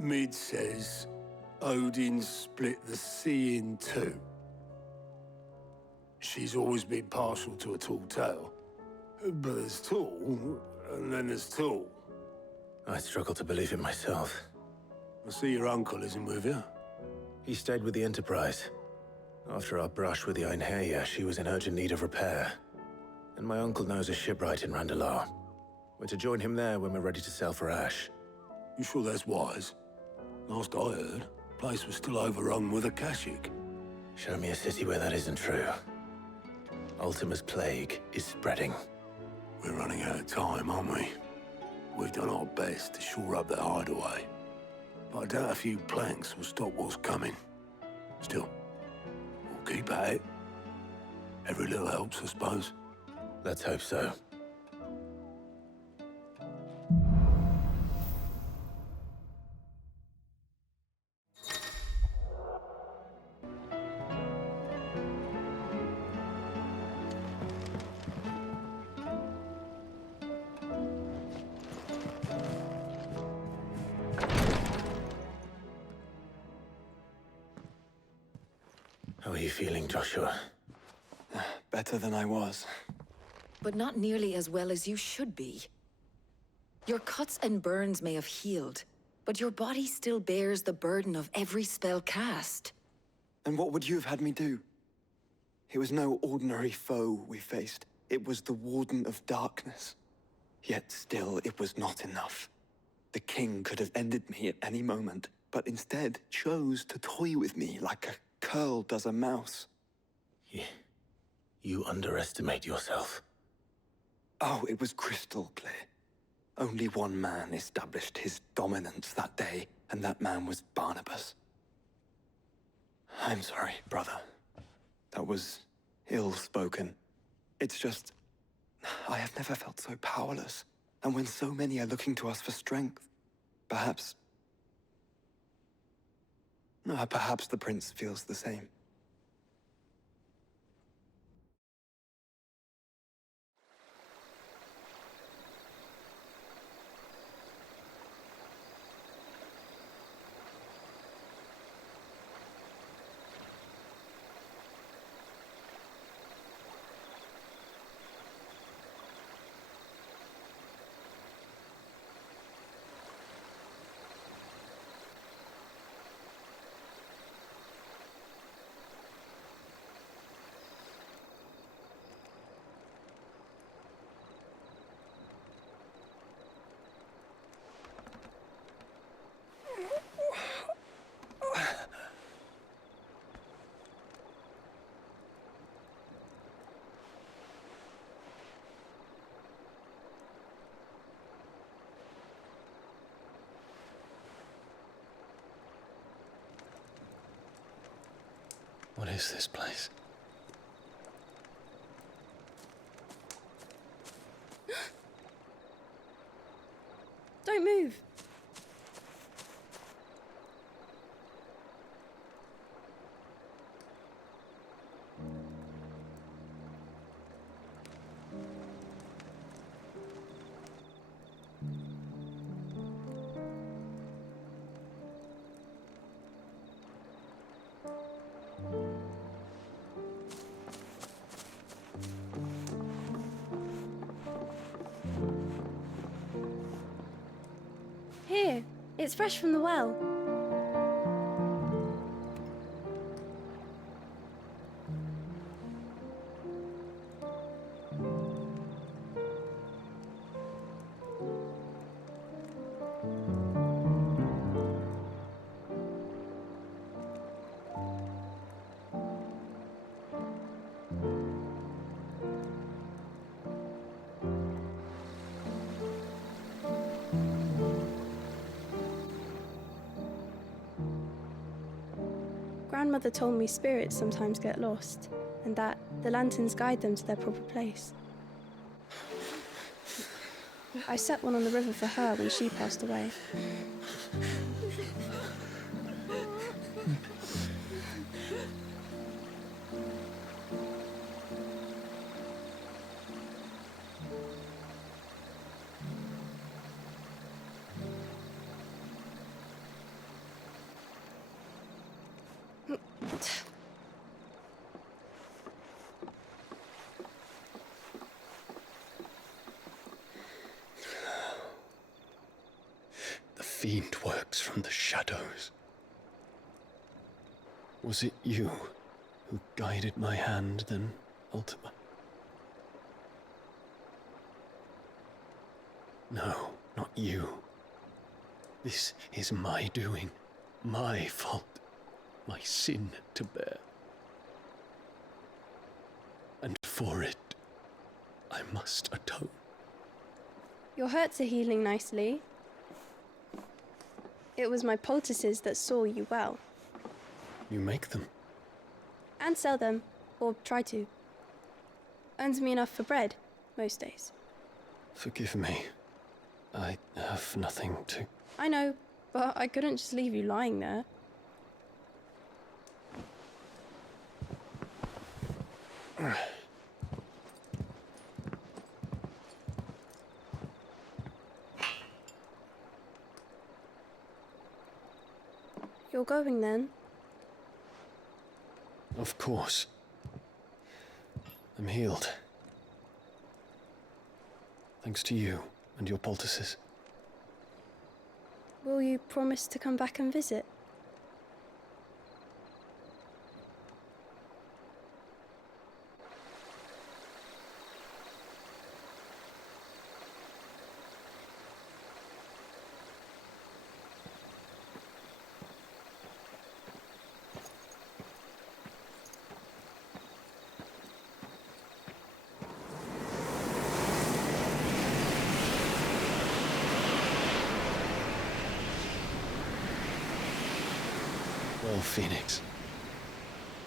Mid says Odin split the sea in two. She's always been partial to a tall tale. But there's tall, and then there's tall. I struggle to believe it myself. I see your uncle isn't with you. He stayed with the Enterprise. After our brush with the Einherja, she was in urgent need of repair. And my uncle knows a shipwright in Randalar. We're to join him there when we're ready to sail for Ash. You sure that's wise? Last I heard, the place was still overrun with Akashic. Show me a city where that isn't true. Ultima's plague is spreading. We're running out of time, aren't we? We've done our best to shore up that hideaway. But I doubt a few planks will stop what's coming. Still, we'll keep at it. Every little helps, I suppose. Let's hope so. How are you feeling, Joshua? Better than I was. But not nearly as well as you should be. Your cuts and burns may have healed, but your body still bears the burden of every spell cast. And what would you have had me do? It was no ordinary foe we faced. It was the Warden of Darkness. Yet still, it was not enough. The king could have ended me at any moment, but instead chose to toy with me like a curl does a mouse. You underestimate yourself. Oh, it was crystal clear. Only one man established his dominance that day, and that man was Barnabas. I'm sorry, brother. That was ill-spoken. It's just, I have never felt so powerless. And when so many are looking to us for strength, perhaps the prince feels the same. What is this place? Don't move. Here, it's fresh from the well. Grandmother told me spirits sometimes get lost, and that the lanterns guide them to their proper place. I set one on the river for her when she passed away. fiend works from the shadows. Was it you who guided my hand then, Ultima? No, not you. This is my doing, my fault, my sin to bear. And for it, I must atone. Your hurts are healing nicely. It was my poultices that saw you well. You make them? And sell them, or try to. Earns me enough for bread, most days. Forgive me. I have nothing to... I know, but I couldn't just leave you lying there. You're going then? Of course. I'm healed. Thanks to you and your poultices. Will you promise to come back and visit? Well, Phoenix,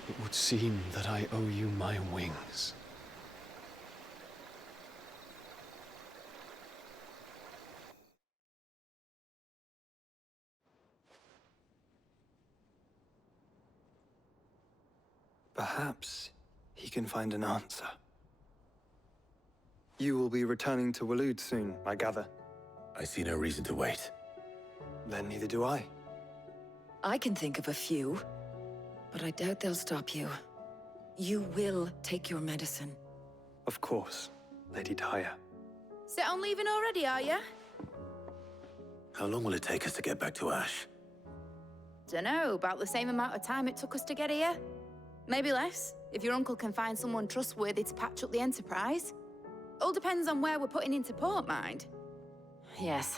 it would seem that I owe you my wings. Perhaps he can find an answer. You will be returning to Waloed soon, I gather. I see no reason to wait. Then neither do I. I can think of a few, but I doubt they'll stop you. You will take your medicine. Of course, Lady Daya. Set on leaving already, are ya? How long will it take us to get back to Ash? Dunno, about the same amount of time it took us to get here. Maybe less, if your uncle can find someone trustworthy to patch up the Enterprise. All depends on where we're putting into port, mind. Yes.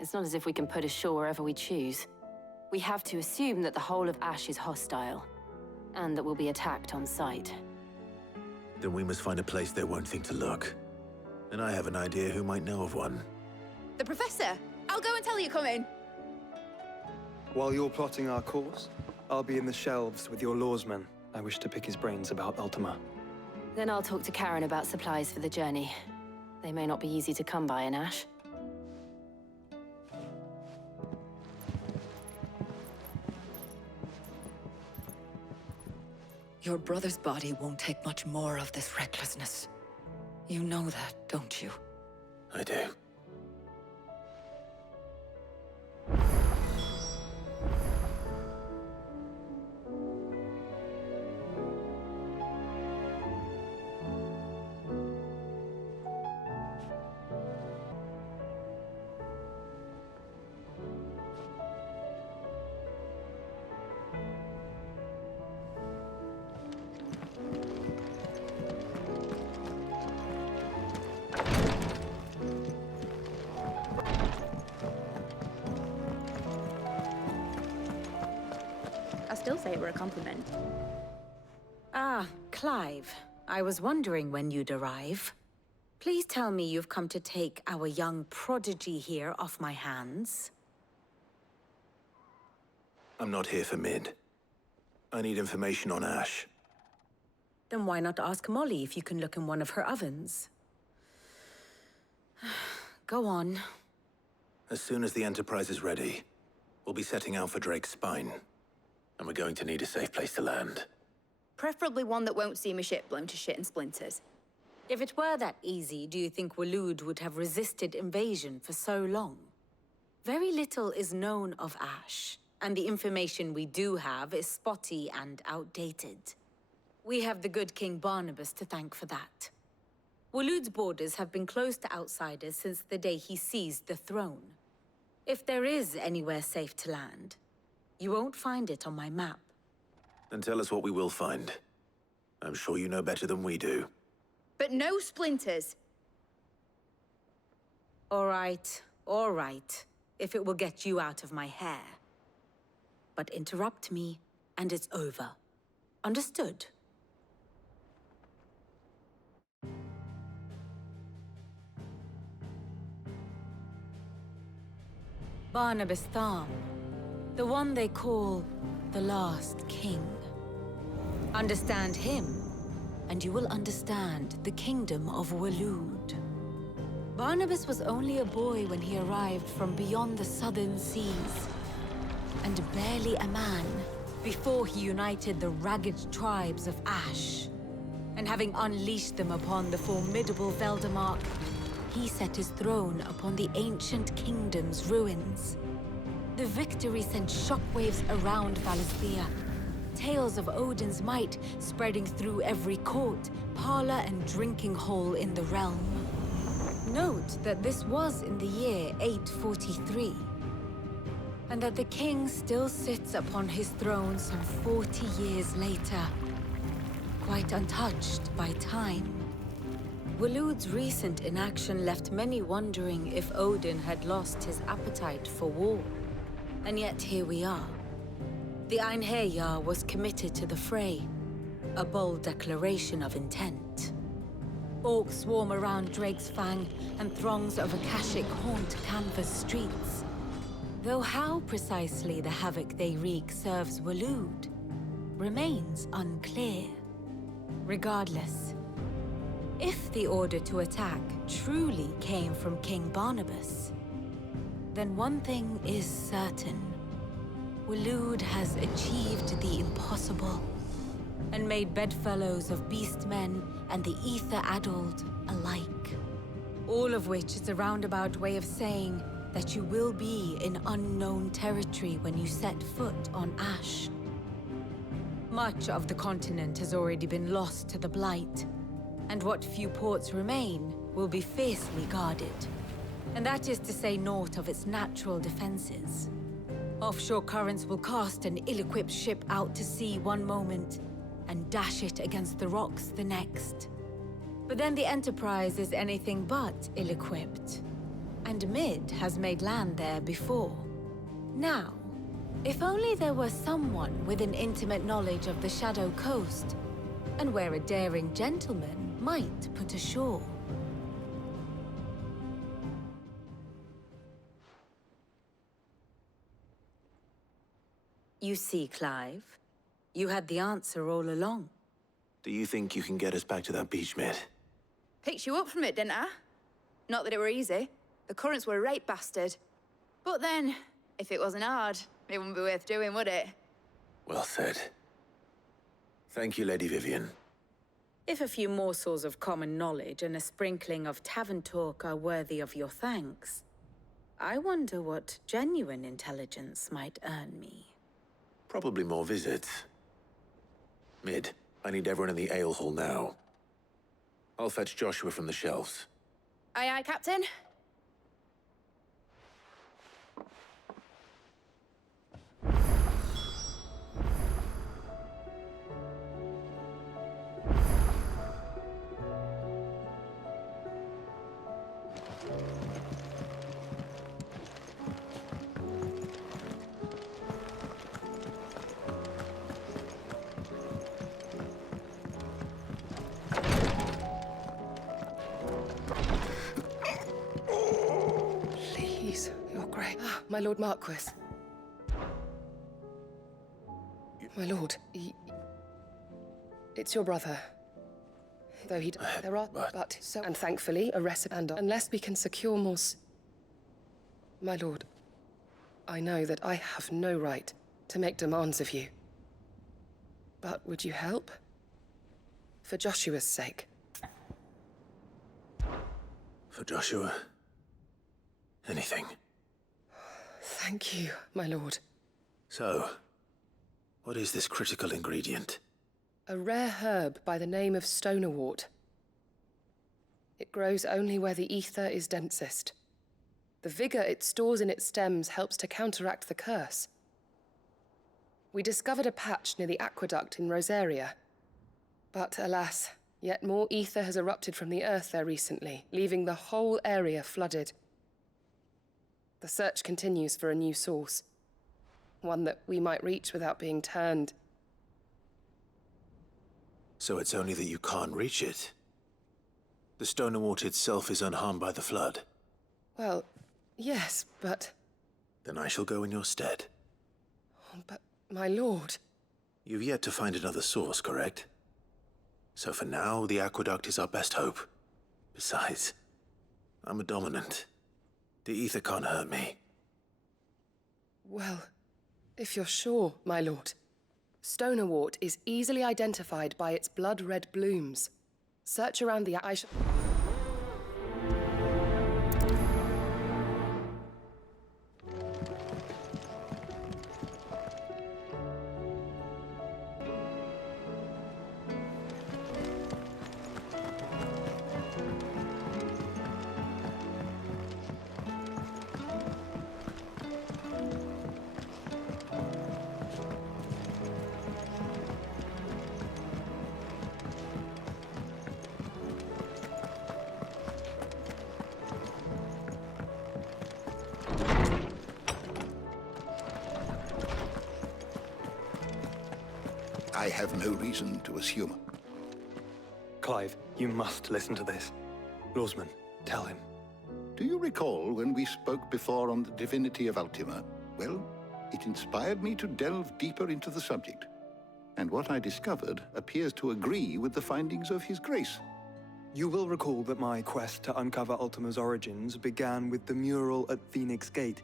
It's not as if we can put ashore wherever we choose. We have to assume that the whole of Ash is hostile, and that we'll be attacked on sight. Then we must find a place they won't think to look. And I have an idea who might know of one. The Professor! I'll go and tell you come in. While you're plotting our course, I'll be in the shelves with your lawsman. I wish to pick his brains about Ultima. Then I'll talk to Karen about supplies for the journey. They may not be easy to come by in Ash. Your brother's body won't take much more of this recklessness. You know that, don't you? I do. I still say it were a compliment. Ah, Clive. I was wondering when you'd arrive. Please tell me you've come to take our young prodigy here off my hands. I'm not here for Mid. I need information on Ash. Then why not ask Molly if you can look in one of her ovens? Go on. As soon as the Enterprise is ready, we'll be setting out for Drake's Spine. And we're going to need a safe place to land. Preferably one that won't see my ship blown to shit and splinters. If it were that easy, do you think Waloed would have resisted invasion for so long? Very little is known of Ash, and the information we do have is spotty and outdated. We have the good King Barnabas to thank for that. Waloed's borders have been closed to outsiders since the day he seized the throne. If there is anywhere safe to land, you won't find it on my map. Then tell us what we will find. I'm sure you know better than we do. But no splinters. All right, if it will get you out of my hair. But interrupt me, and it's over. Understood? Barnabas Tharm, the one they call the Last King. Understand him, and you will understand the kingdom of Waloed. Barnabas was only a boy when he arrived from beyond the southern seas, and barely a man before he united the ragged tribes of Ash. And having unleashed them upon the formidable Veldamark, he set his throne upon the ancient kingdom's ruins. The victory sent shockwaves around Valisthea, tales of Odin's might spreading through every court, parlor, and drinking hole in the realm. Note that this was in the year 843, and that the king still sits upon his throne some 40 years later, quite untouched by time. Waloed's recent inaction left many wondering if Odin had lost his appetite for war. And yet here we are. The Einherjar was committed to the fray, a bold declaration of intent. Orcs swarm around Drake's Fang, and throngs of Akashic haunt canvas streets. Though how precisely the havoc they wreak serves Waloed remains unclear. Regardless, if the order to attack truly came from King Barnabas, then one thing is certain. Waloed has achieved the impossible, and made bedfellows of beastmen and the ether-addled alike. All of which is a roundabout way of saying that you will be in unknown territory when you set foot on Ash. Much of the continent has already been lost to the Blight, and what few ports remain will be fiercely guarded. And that is to say naught of its natural defenses. Offshore currents will cast an ill-equipped ship out to sea one moment, and dash it against the rocks the next. But then the Enterprise is anything but ill-equipped, and Mid has made land there before. Now, if only there were someone with an intimate knowledge of the Shadow Coast, and where a daring gentleman might put ashore. You see, Clive, you had the answer all along. Do you think you can get us back to that beach, Mid? Picked you up from it, didn't I? Not that it were easy. The currents were a right bastard. But then, if it wasn't hard, it wouldn't be worth doing, would it? Well said. Thank you, Lady Vivian. If a few morsels of common knowledge and a sprinkling of tavern talk are worthy of your thanks, I wonder what genuine intelligence might earn me. Probably more visits. Mid, I need everyone in the ale hall now. I'll fetch Joshua from the shelves. Aye, aye, Captain. My Lord Marquis. My lord, it's your brother. Though there are, but so, and thankfully, a recipe, and unless we can secure more My lord, I know that I have no right to make demands of you. But would you help? For Joshua's sake. For Joshua? Anything. Thank you, my lord. So, what is this critical ingredient? A rare herb by the name of stonerwort. It grows only where the ether is densest. The vigor it stores in its stems helps to counteract the curse. We discovered a patch near the aqueduct in Rosaria. But alas, yet more ether has erupted from the earth there recently, leaving the whole area flooded. The search continues for a new source. One that we might reach without being turned. So it's only that you can't reach it? The stone and water itself is unharmed by the flood? Well, yes, but... Then I shall go in your stead. But, my lord... You've yet to find another source, correct? So for now, the aqueduct is our best hope. Besides, I'm a dominant. The ether can't hurt me. Well, if you're sure, my lord. Stonewort is easily identified by its blood-red blooms. Search around the I have no reason to assume. Clive, you must listen to this. Lawsman, tell him. Do you recall when we spoke before on the divinity of Ultima? Well, it inspired me to delve deeper into the subject. And what I discovered appears to agree with the findings of His Grace. You will recall that my quest to uncover Ultima's origins began with the mural at Phoenix Gate.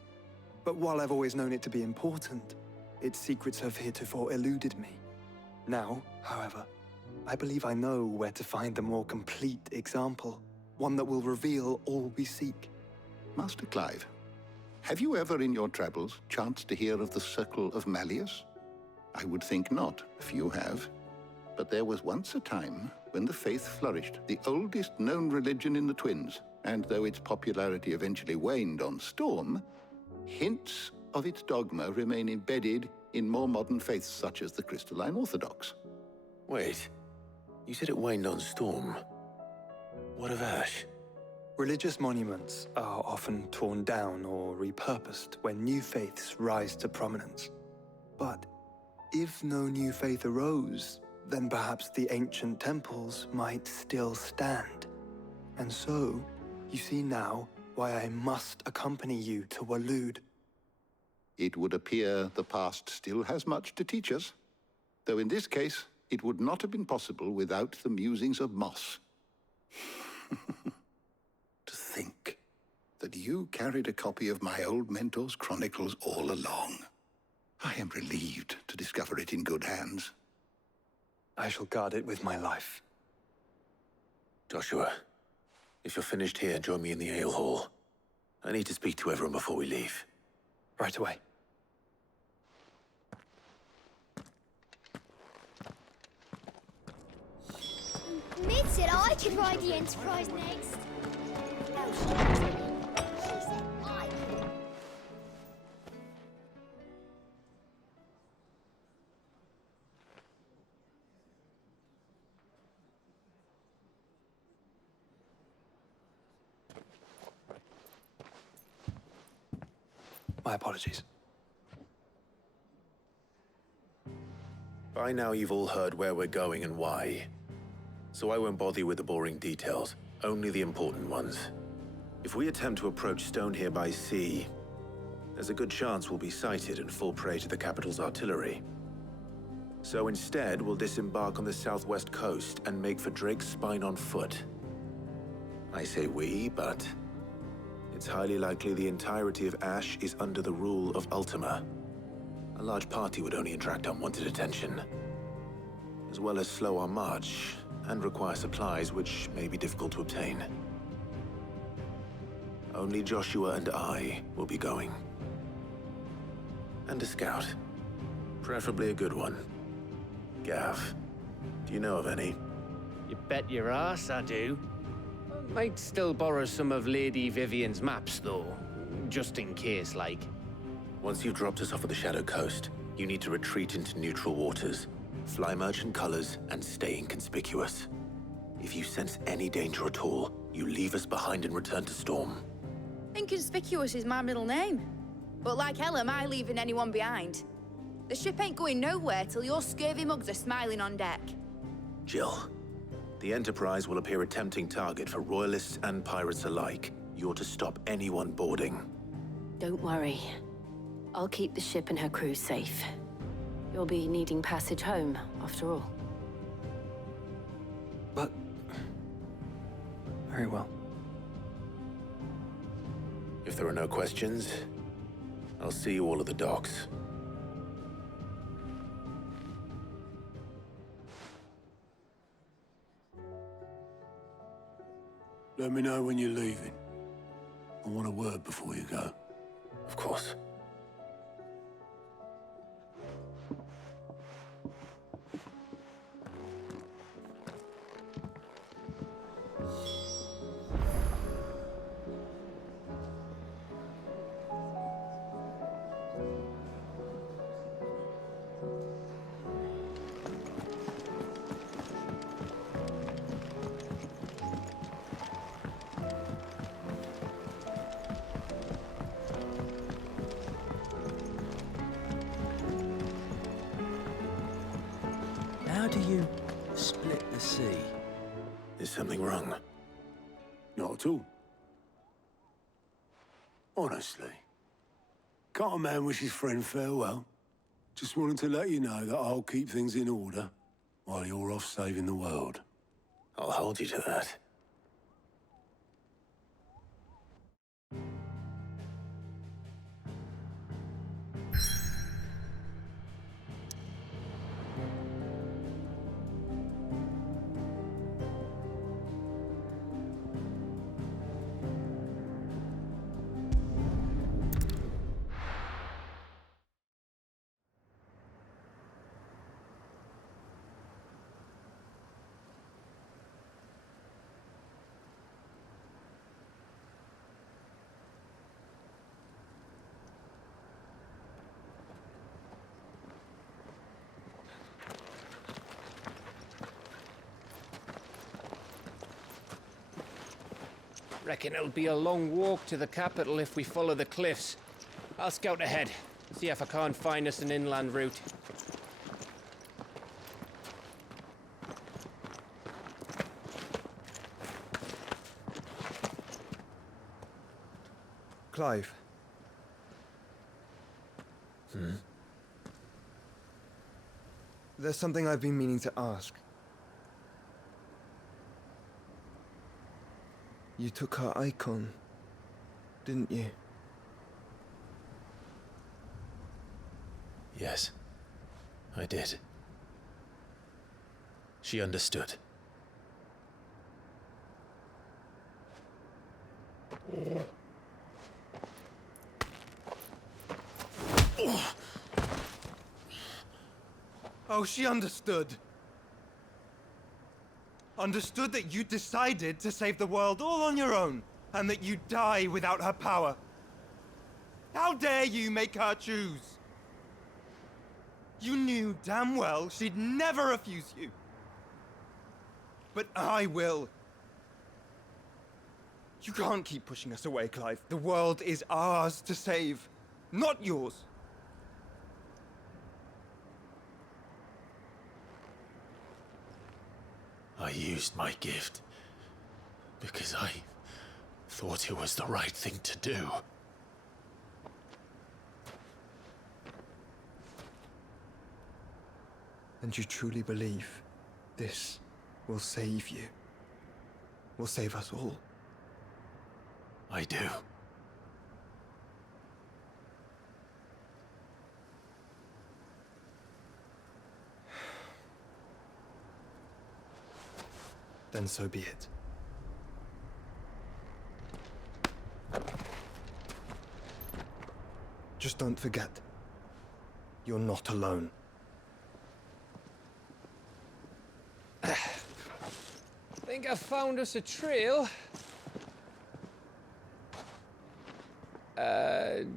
But while I've always known it to be important, its secrets have heretofore eluded me. Now, however, I believe I know where to find the more complete example, one that will reveal all we seek. Master Clive, have you ever in your travels chanced to hear of the Circle of Malleus? I would think not, if you have. But there was once a time when the faith flourished, the oldest known religion in the Twins, and though its popularity eventually waned on Storm, hints of its dogma remain embedded in more modern faiths such as the Crystalline Orthodox. Wait, you said it waned on Storm. What of Ash? Religious monuments are often torn down or repurposed when new faiths rise to prominence. But if no new faith arose, then perhaps the ancient temples might still stand. And so, you see now why I must accompany you to Waloed. It would appear the past still has much to teach us, though in this case, it would not have been possible without the musings of Moss. To think that you carried a copy of my old mentor's chronicles all along. I am relieved to discover it in good hands. I shall guard it with my life. Joshua, if you're finished here, join me in the ale hall. I need to speak to everyone before we leave. Right away. Mid said I could ride the Enterprise next. No, she didn't. She said I could. My apologies. By now you've all heard where we're going and why. So I won't bother you with the boring details, only the important ones. If we attempt to approach Stone here by sea, there's a good chance we'll be sighted and fall prey to the capital's artillery. So instead, we'll disembark on the southwest coast and make for Drake's Spine on foot. I say we, but it's highly likely the entirety of Ash is under the rule of Ultima. A large party would only attract unwanted attention, as well as slow our march and require supplies which may be difficult to obtain. Only Joshua and I will be going. And a scout. Preferably a good one. Gav, do you know of any? You bet your ass I do. Might still borrow some of Lady Vivian's maps, though. just in case, like. Once you've dropped us off at the Shadow Coast, you need to retreat into neutral waters, fly merchant colors, and stay inconspicuous. If you sense any danger at all, you leave us behind and return to Storm. Inconspicuous is my middle name. But like hell am I leaving anyone behind. The ship ain't going nowhere till your scurvy mugs are smiling on deck. Jill, the Enterprise will appear a tempting target for royalists and pirates alike. You're to stop anyone boarding. Don't worry. I'll keep the ship and her crew safe. You'll be needing passage home, after all. But... very well. If there are no questions, I'll see you all at the docks. Let me know when you're leaving. I want a word before you go. Of course. How do you split the sea? Is something wrong? Not at all. Honestly. Can't a man wish his friend farewell? Just wanted to let you know that I'll keep things in order while you're off saving the world. I'll hold you to that. Reckon it'll be a long walk to the capital if we follow the cliffs. I'll scout ahead, see if I can't find us an inland route. Clive. There's something I've been meaning to ask. You took her Eikon, didn't you? Yes, I did. She understood. Oh, she understood. Understood that you decided to save the world all on your own, and that you'd die without her power. How dare you make her choose? You knew damn well she'd never refuse you. But I will. You can't keep pushing us away, Clive. The world is ours to save, not yours. I used my gift because I thought it was the right thing to do. And you truly believe this will save you? Will save us all? I do. Then so be it. Just don't forget, you're not alone. Think I found us a trail.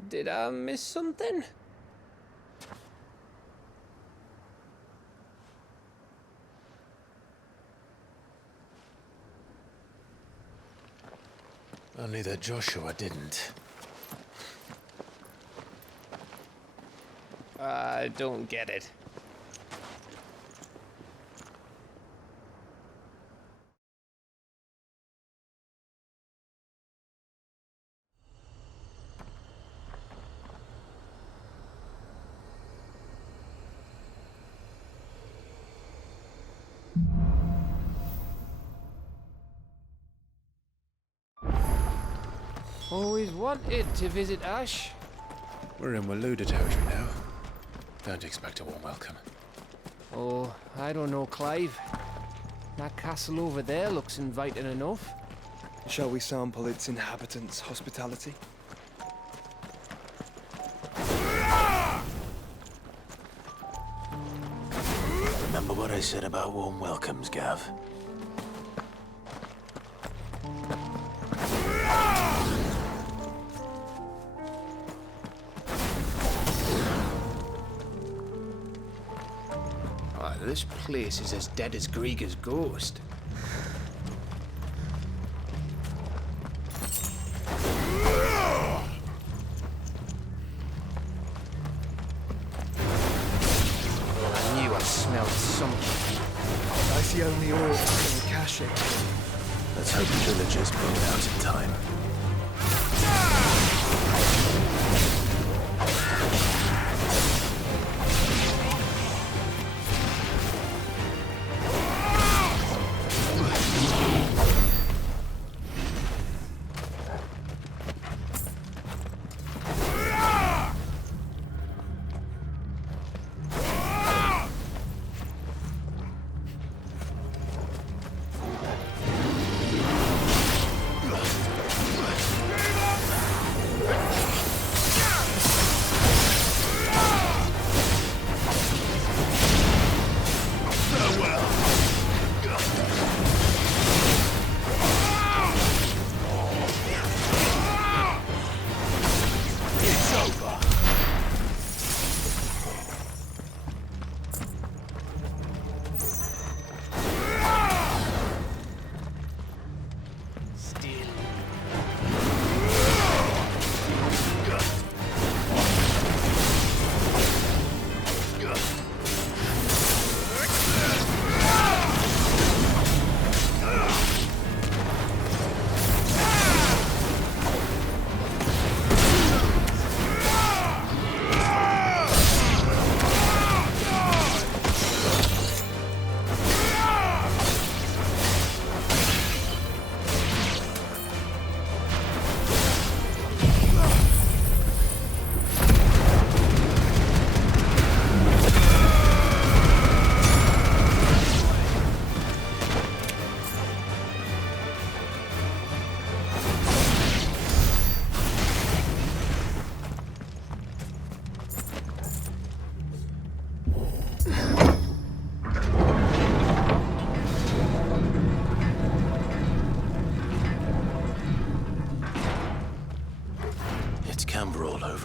Did I miss something? Only that Joshua didn't. I don't get it. Always wanted to visit Ash. We're in Waluda territory now. Don't expect a warm welcome. Oh, I don't know, Clive. That castle over there looks inviting enough. Shall we sample its inhabitants' hospitality? Remember what I said about warm welcomes, Gav? This place is as dead as Grieger's ghost. I knew I smelled something. I see only orcs and caching. Let's hope the villagers pull it out in time.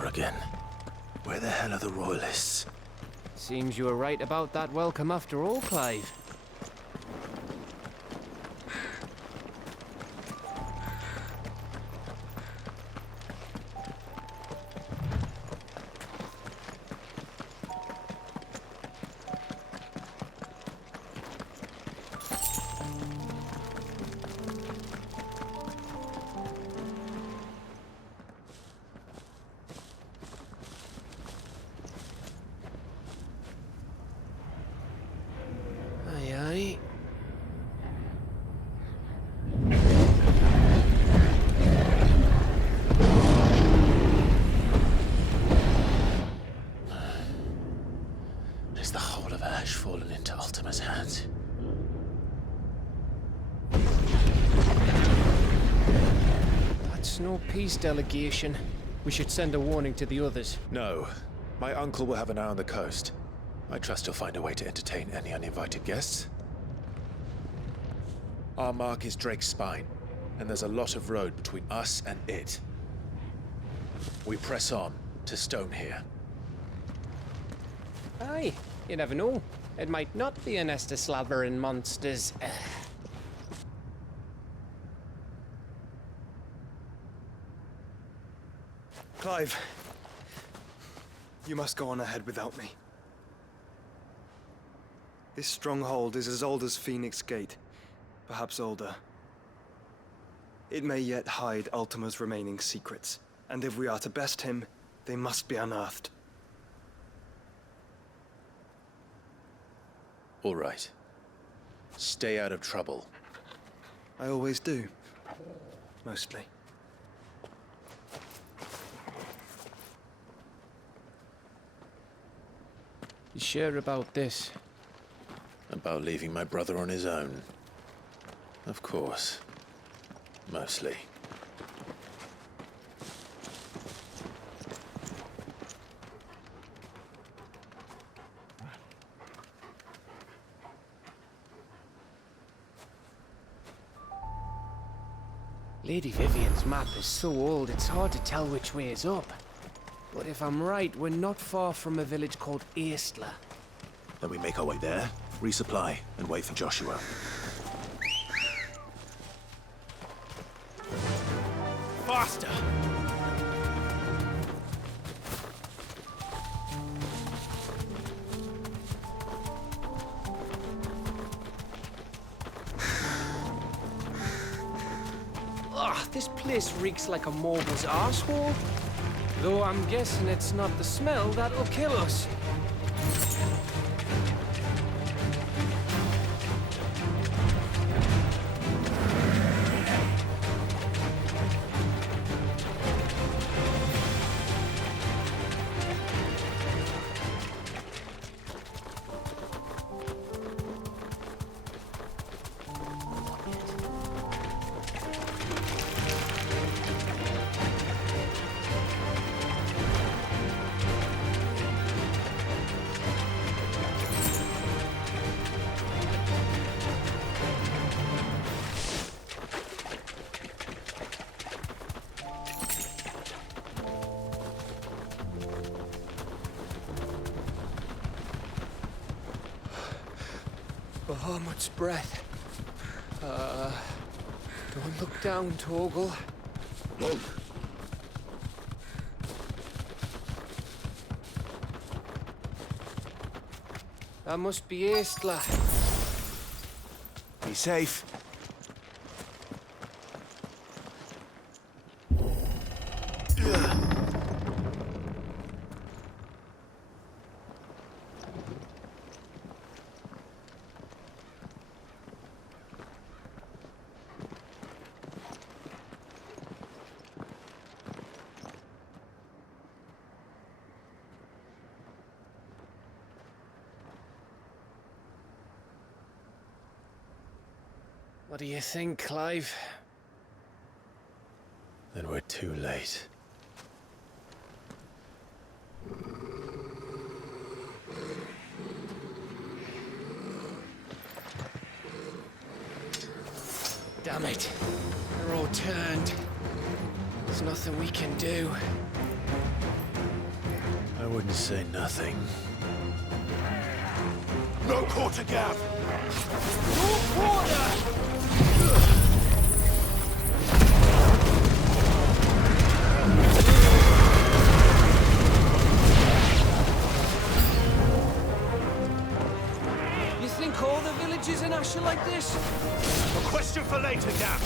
Again. Where the hell are the royalists? Seems you were right about that welcome after all, Clive. No peace delegation. We should send a warning to the others. No. My uncle will have an eye on the coast. I trust he'll find a way to entertain any uninvited guests. Our mark is Drake's Spine, and there's a lot of road between us and it. We press on to stone here. Aye, you never know. It might not be a nest of slavering monsters. Clive, you must go on ahead without me. This stronghold is as old as Phoenix Gate, perhaps older. It may yet hide Ultima's remaining secrets, and if we are to best him, they must be unearthed. All right. Stay out of trouble. I always do. Mostly. You sure about this? About leaving my brother on his own? Of course. Mostly. Lady Vivian's map is so old it's hard to tell which way is up. But if I'm right, we're not far from a village called Eistla. Then we make our way there, resupply, and wait for Joshua. Faster! Ugh, this place reeks like a morble's arsehole. Though I'm guessing it's not the smell that'll kill us. Bahamut's breath. Don't look down, Torgal. No. That must be Eistla. Be safe. What do you think, Clive? Then we're too late. Damn it. They're all turned. There's nothing we can do. I wouldn't say nothing. No quarter gap! No quarter! You think all the villages in Ash are like this? A question for later, Gap.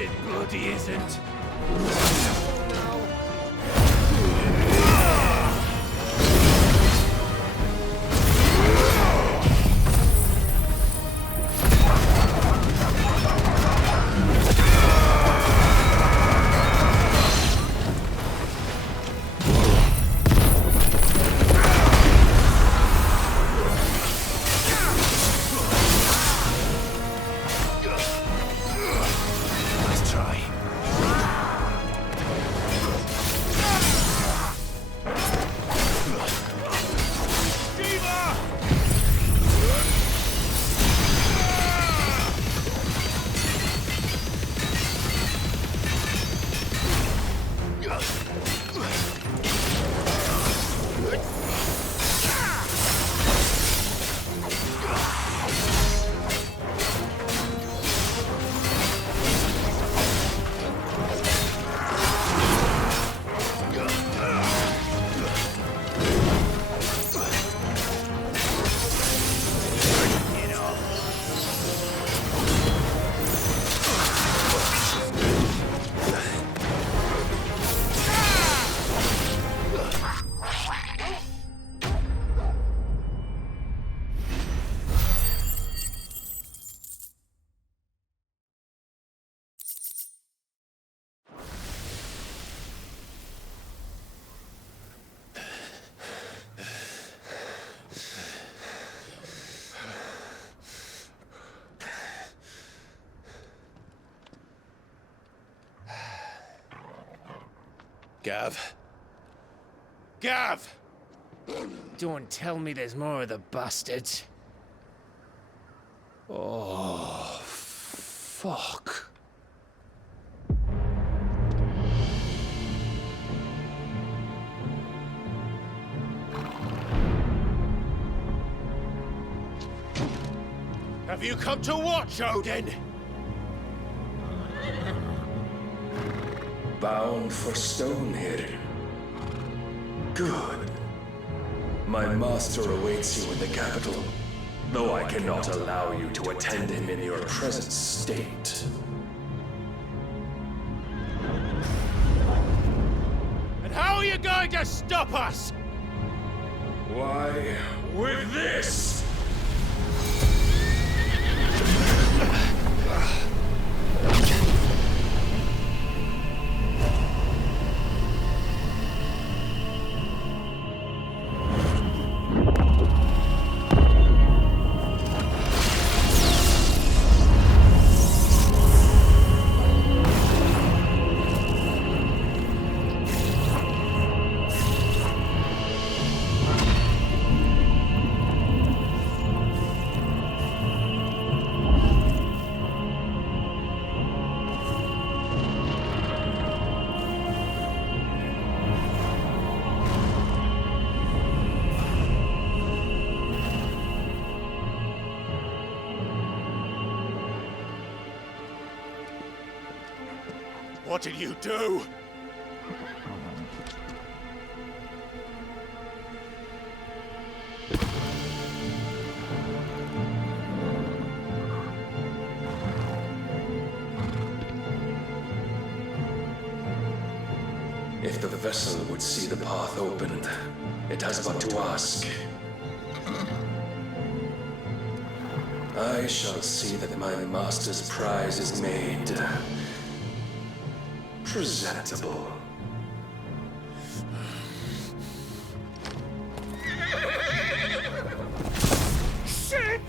it bloody isn't. Gav? Gav! Don't tell me there's more of the bastards. Oh, fuck. Have you come to watch, Odin? Bound for Stonehill. Good. My master awaits you in the capital, though I cannot allow you to attend him in your present state. And how are you going to stop us? Why, with this! What did you do? If the vessel would see the path opened, it has but to ask. I shall see that my master's prize is made presentable. Shit!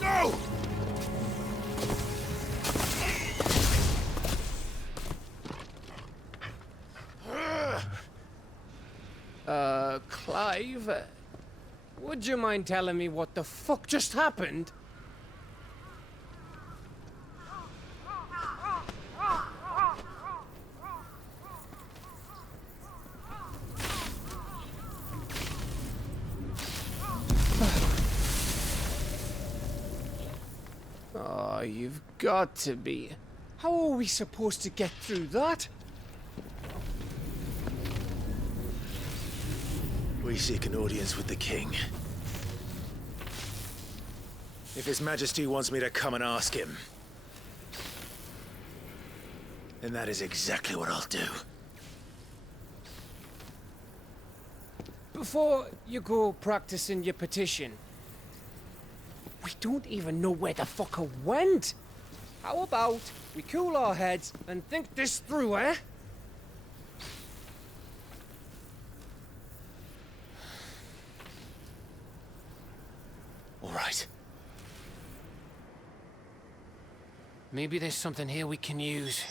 No! Clive, would you mind telling me what the fuck just happened? Oh, you've got to be. How are we supposed to get through that? We seek an audience with the king. If His Majesty wants me to come and ask him, And that is exactly what I'll do. Before you go practicing your petition, we don't even know where the fucker went. How about we cool our heads and think this through, eh? All right. Maybe there's something here we can use.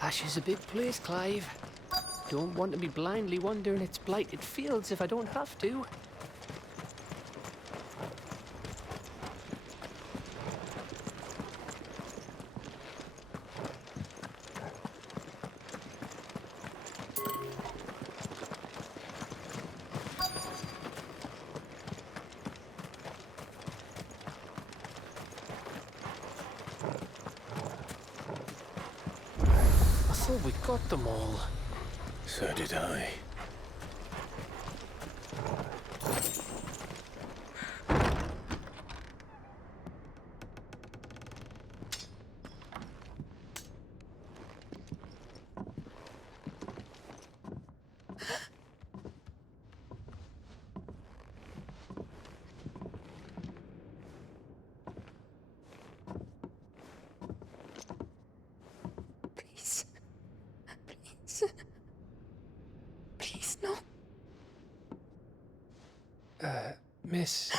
Ash is a big place, Clive. Don't want to be blindly wandering its blighted fields if I don't have to. I thought we got them all. So did I. Please, no. Miss.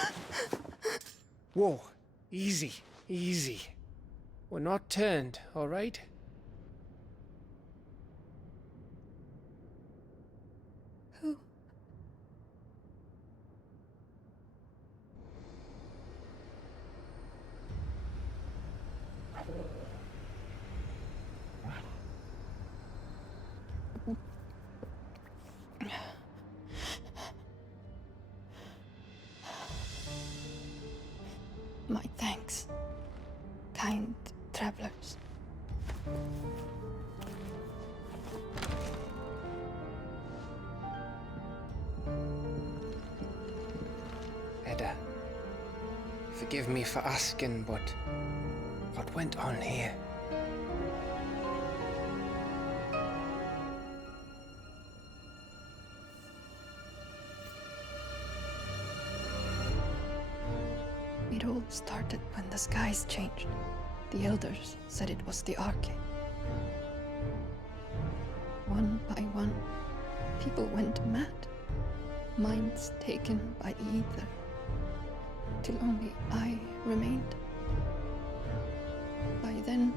Whoa. Easy. Easy. We're not turned, all right? Who? My thanks, kind travelers. Forgive me for asking, but what went on here? It all started when the skies changed. The elders said it was the arcade. One by one, people went mad. Minds taken by the ether. Till only I remained. By then,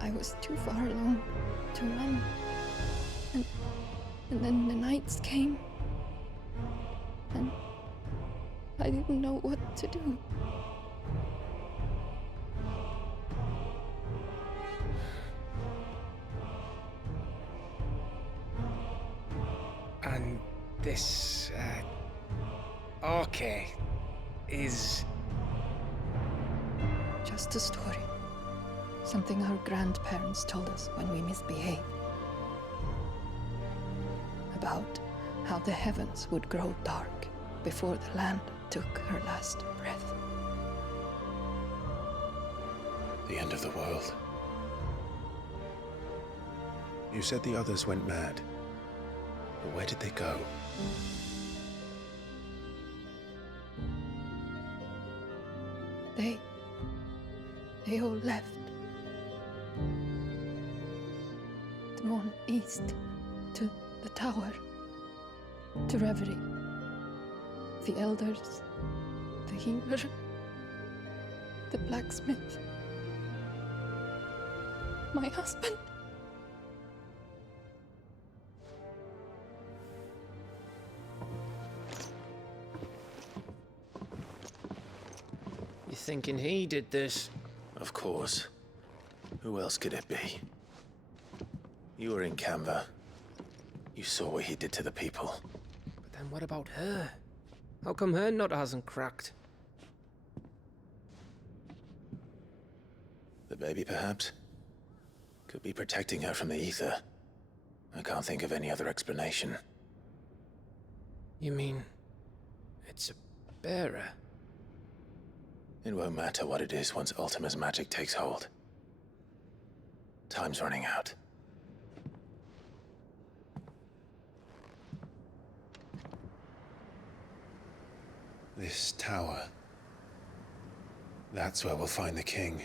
I was too far along to run. And then the nights came. And I didn't know what to do. And this, arcade is... Just a story. Something our grandparents told us when we misbehaved. About how the heavens would grow dark before the land took her last breath. The end of the world. You said the others went mad. But where did they go? They all left. Drawn east to the tower, to reverie. The elders, the healer, the blacksmith, my husband. You thinking he did this? Of course. Who else could it be? You were in Canva. You saw what he did to the people. But then what about her? How come her nut hasn't cracked? The baby, perhaps? Could be protecting her from the ether. I can't think of any other explanation. You mean... it's a bearer? It won't matter what it is once Ultima's magic takes hold. Time's running out. This tower. That's where we'll find the king.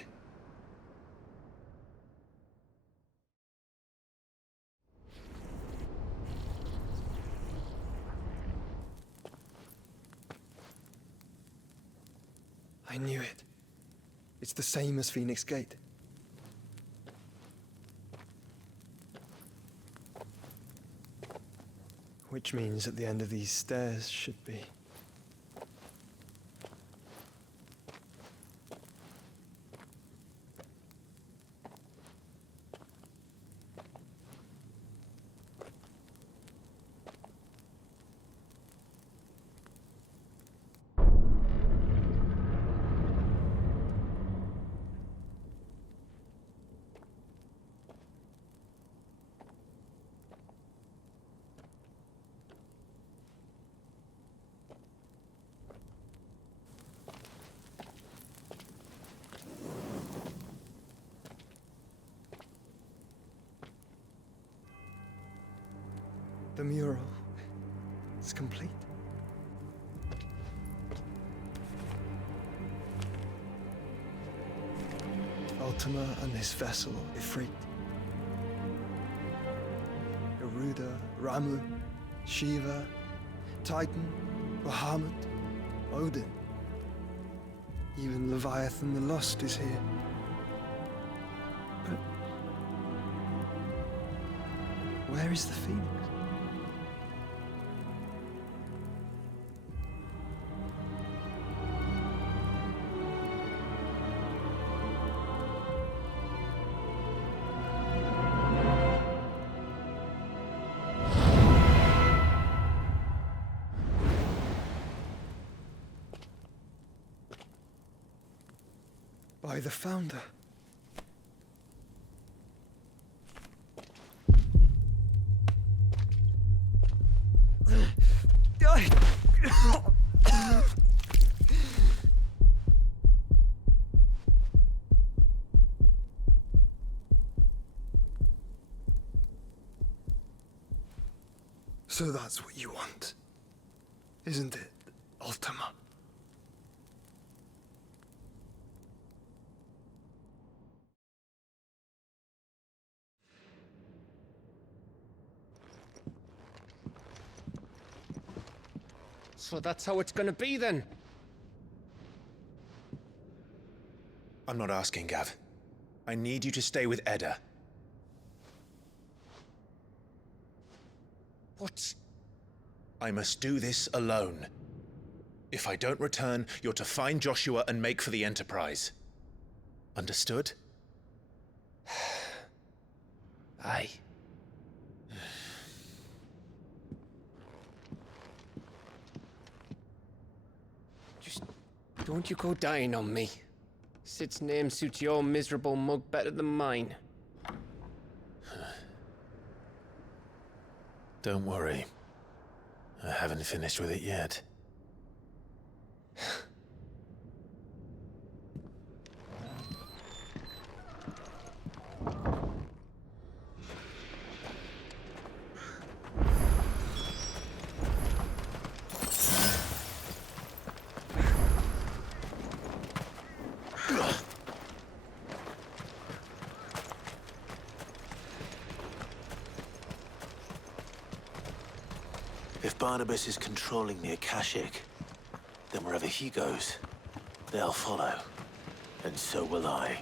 I knew it. It's the same as Phoenix Gate. Which means at the end of these stairs should be... The mural is complete. Ultima and his vessel, Ifrit. Garuda, Ramu, Shiva, Titan, Bahamut, Odin. Even Leviathan the Lost is here. But where is the Phoenix? By the Founder. So that's what you want, isn't it, Ultima? So that's how it's gonna be then? I'm not asking, Gav. I need you to stay with Edda. What? I must do this alone. If I don't return, you're to find Joshua and make for the Enterprise. Understood? Aye. Just don't you go dying on me. Sid's name suits your miserable mug better than mine. Don't worry. I haven't finished with it yet. If Barnabas is controlling the Akashic, then wherever he goes, they'll follow. And so will I.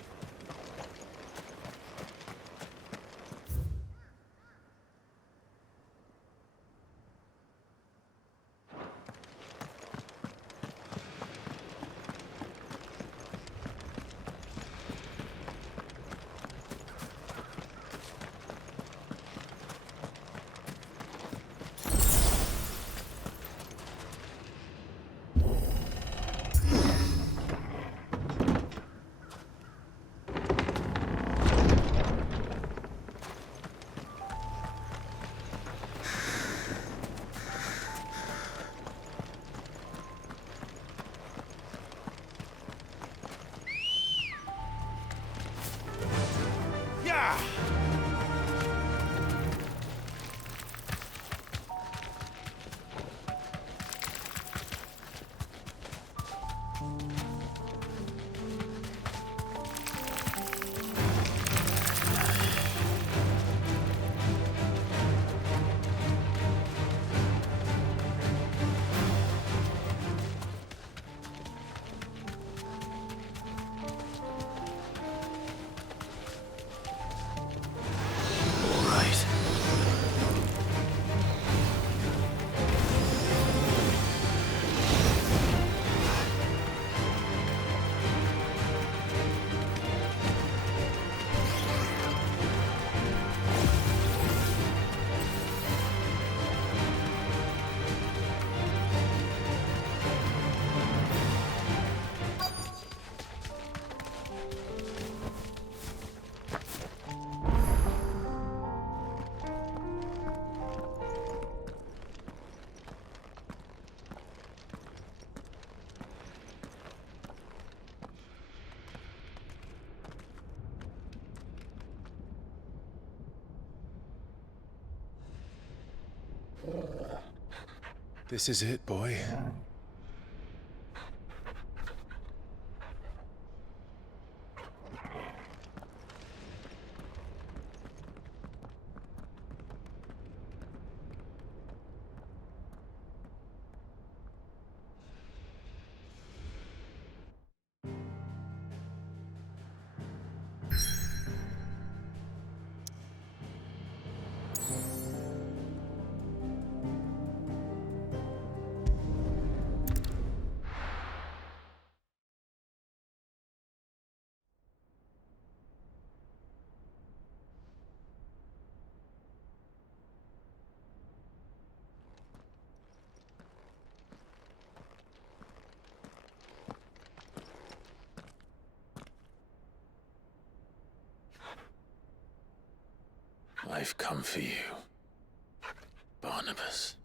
This is it, boy. I've come for you, Barnabas.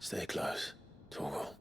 Stay close, Torgal.